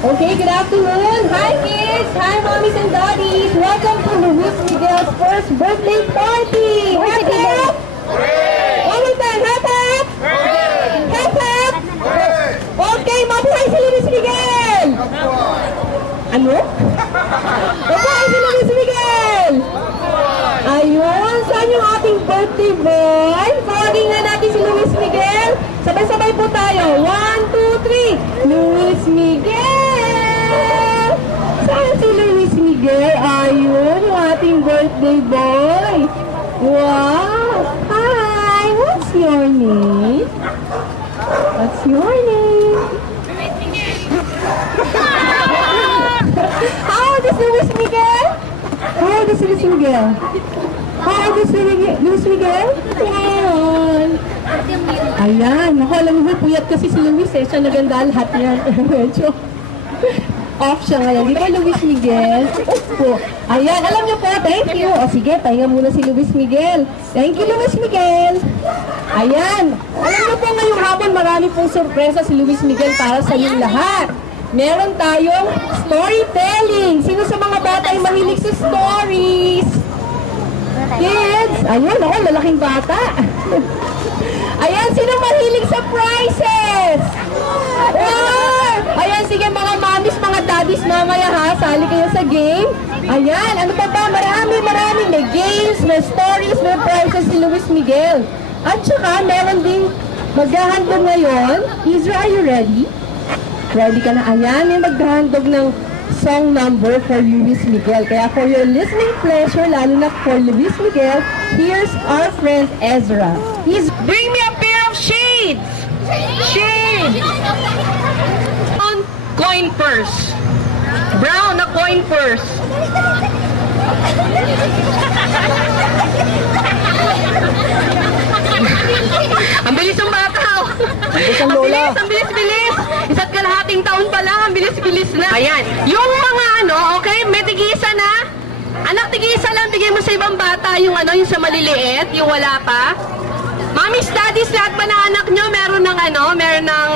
Okay, good afternoon. Hi kids! Hi mommies and daddies! Welcome to Luis Miguel's first birthday party! Hep hep! One more time, hep hep! Hep hep! Okay, mabuhay si Luis Miguel! Ano? Mabuhay si Luis Miguel! Ayun, saan yung ating birthday boy? Pawagin nga natin si Luis Miguel. Sabay-sabay po tayo. 1, 2, 3. Luis Miguel! Saan si Luis Miguel? Ayun, yung ating birthday boy. Wow! Hi! What's your name? What's your name? How old is Luis Miguel? How old is Luis Miguel? How old is Luis Miguel? Ayan, naku, alam mo, puyat kasi si Luis eh. Siya naganda lahat yan. Medyo off siya ngayon. Di ba, Luis Miguel? Opo. Ayan, alam niyo po, thank you. O sige, pahinga muna si Luis Miguel. Thank you, Luis Miguel. Ayan, alam niyo po ngayong hapon, marami pong sorpresa si Luis Miguel para sa inyong lahat. Meron tayong storytelling. Sino sa mga bata ay mahilig sa stories? Kids! Ayun, ako, lalaking bata. Ayan, sino mahilig sa prizes? Ayan, sige mga mamis, mga daddies, mamaya ha, sali kayo sa game. Ayan, ano pa ba? Marami. May games, may stories, may prizes si Luis Miguel. At saka, meron ding maghahandog ngayon. Izra, are you ready? Ready ka na? Ayan, may maghahandog ng song number for Luis Miguel. Kaya for your listening pleasure, lalo na for Luis Miguel, here's our friend Ezra. Bring me a pair of shades! Shades! Coin purse. Brown na coin purse. Ang bilis ng bata. Ang bilis, ang bilis. Isa't kalahating taon pa lang, ang bilis-bilis na. Ayan. Yung mga okay, may tigisa na. Anak, tigisa lang, bigay mo sa ibang bata yung yung sa maliliit, yung wala pa. Mommy, studies, lahat ba na anak nyo meron ng meron ng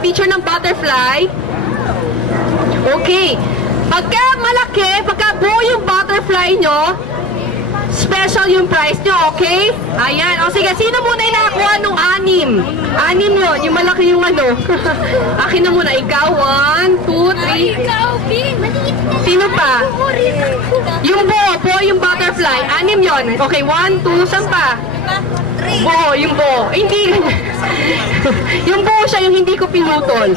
picture ng butterfly? Okay. Pagka malaki, pagka buo yung butterfly nyo, special yung price nyo, okay? Ayan. O sige, sino muna yung nakakuha nung 6? 6 yun, yung malaki yung Akin na muna. Ikaw, 1, 2, 3. Sino pa? Yung buo, yung butterfly. 6 yun. Okay, 1, 2, saan pa? Buo, yung buo. Hindi. Yung buo siya, yung hindi ko pinutol.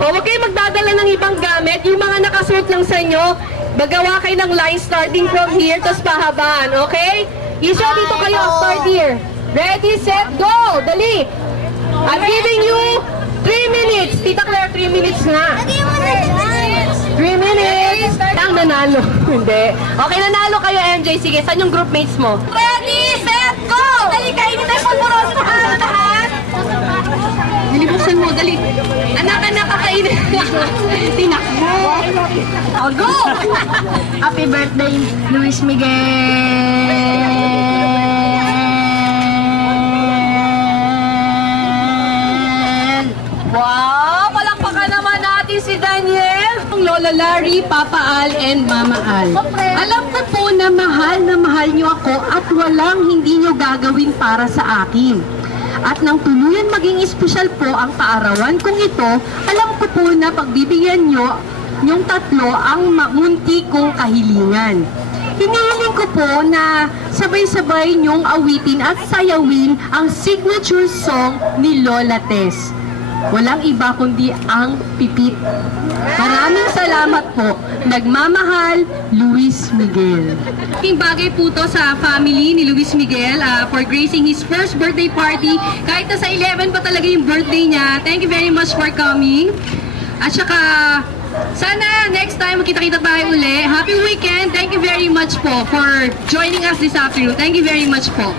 O, okay, magdadala ng ibang gamit. Yung mga nakasuot lang sa inyo, magawa kayo ng line starting from here, tapos pahabaan, okay? Isa, dito kayo, start here. Ready, set, go! Dali! I'm giving you 3 minutes. Tita Claire, 3 minutes nga. 3 minutes. Ang nanalo. Hindi. Okay, nanalo kayo, MJ. Sige, saan yung groupmates mo? Ready, set, go! Dali, kainin tayo pulburos na lahat. Nilibuksan mo, dali. Anak-anak, kakainin. Tinakbo. Oh, go! Happy birthday, Luis Miguel! Wow! Palakpakan naman natin si Daniel! Lola Larry, Papa Al, and Mama Al. Alam ko po na mahal niyo ako at walang hindi niyo gagawin para sa akin. At nang tuluyan maging espesyal po ang kaarawan kong ito, alam ko po na pagbibigyan nyo yung tatlo ang munti kong kahilingan. Hinihiling ko po na sabay-sabay nyong awitin at sayawin ang signature song ni Lola Tess. Walang iba kundi ang Pipit. Maraming salamat po. Nagmamahal, Luis Miguel. Aking bagay po to sa family ni Luis Miguel for gracing his first birthday party. Kahit na sa 11 pa talaga yung birthday niya. Thank you very much for coming. At saka, sana next time makita-kita tayo uli. Happy weekend. Thank you very much po for joining us this afternoon. Thank you very much po.